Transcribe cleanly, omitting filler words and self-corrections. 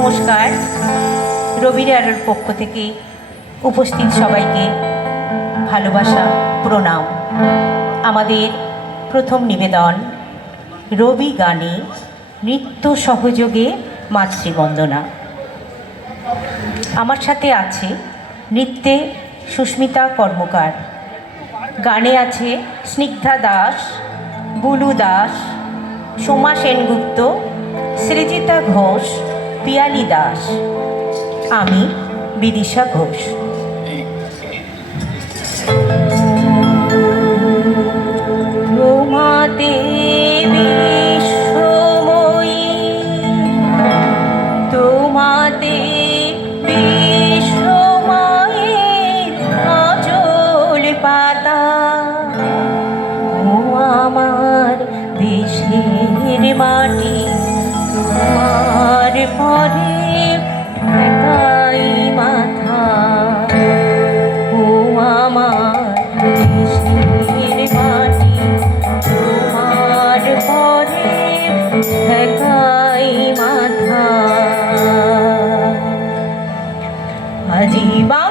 নমস্কার। রবির আলোর পক্ষ থেকে উপস্থিত সবাইকে ভালোবাসা, প্রণাম। আমাদের প্রথম নিবেদন রবি গানে নৃত্য সহযোগে মাতৃবন্দনা। আমার সাথে আছে নৃত্যে সুস্মিতা কর্মকার, গানে আছে স্নিগ্ধা দাস, বুলু দাস, সোমা সেনগুপ্ত, সৃজিতা ঘোষ, পিয়ালি দাস, আমি বিদিশা ঘোষ। তোমাতে বিশ্বময়ী, তোমাতে বিশ্বময়ের আঁচল পাতা, ও আমার দেশের মাটি, তোমার পরে ঠেকাই মাথা, ও আমার দেশের মাটি, তোমার পরে ঠেকাই মাথা। আজিবা